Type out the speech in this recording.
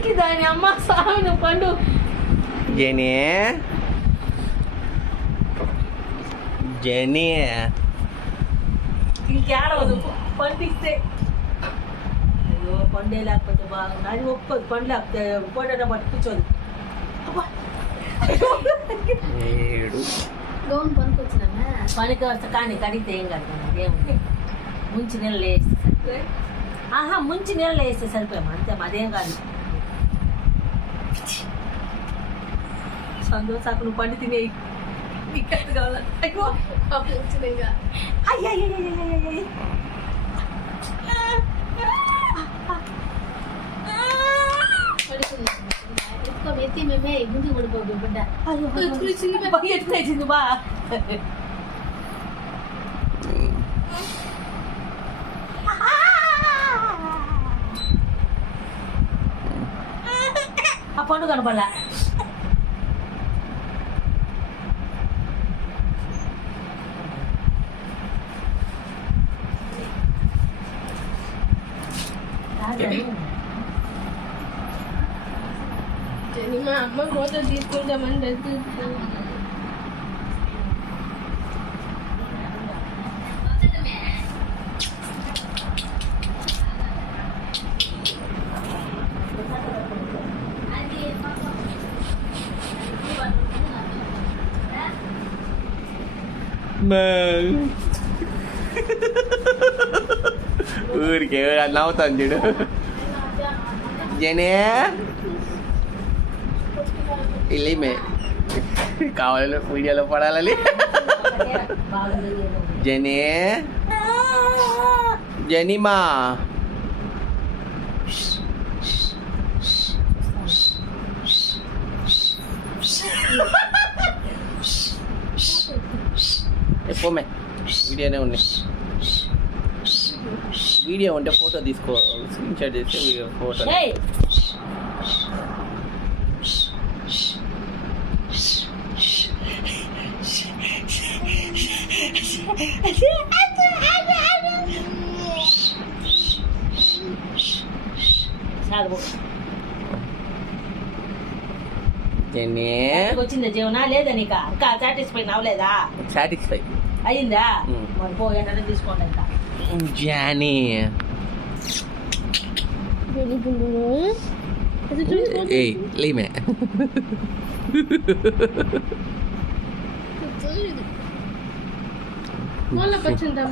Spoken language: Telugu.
పిచ్చికి దాని అమ్మ సామిన పండు జెనీ జెనీ ఇంకేడవదు పండిస్తే అయ్యో పండే లేకపోతే బాగుంది అది ఒప్పుకోదు పండు లేకపోతే పొడన పట్టి కూర్చోదు ఏడు గౌన్ పనికొచ్చినా పనికి వస్తే కానీ కడిగితే ఏం కాదు అదేముంది ముంచి నీళ్ళు వేస్తే ఆహా ముంచి నీళ్ళు వేస్తే సరిపోయాము అంతే అదేం కాదు సంతోషాకు నువ్వు పండి తినే ఇక్కడ కావాలి అయ్యో ఎత్తి మేమే ముందు పడిపోదు బిడ్డ ఎట్లయితుంది బా ఆ పండు కనపడలా మా అమ్మ ఫోటో తీసుకుంటామని ఊరికే నవ్వుతాను చూడు జనే ఇల్లేమే కావాలని వీడియోలో పడాలని జనే జనిమా పోమే వీడియోనే ఉన్నాయి వీడియో ఉంటే ఫోటో తీసుకో స్క్రీన్ షాట్ చేస్తే ఫోటో వచ్చిందా జీవనా లేదా నీకు ఇంకా సాటిస్ఫై అవ్వలేదా సాటిస్ఫై అయిందా మరి పో ఎట్లా తీసుకోండి ఇంకా జానీ ఏయ్ లేమే మళ్ళీ వచ్చిందా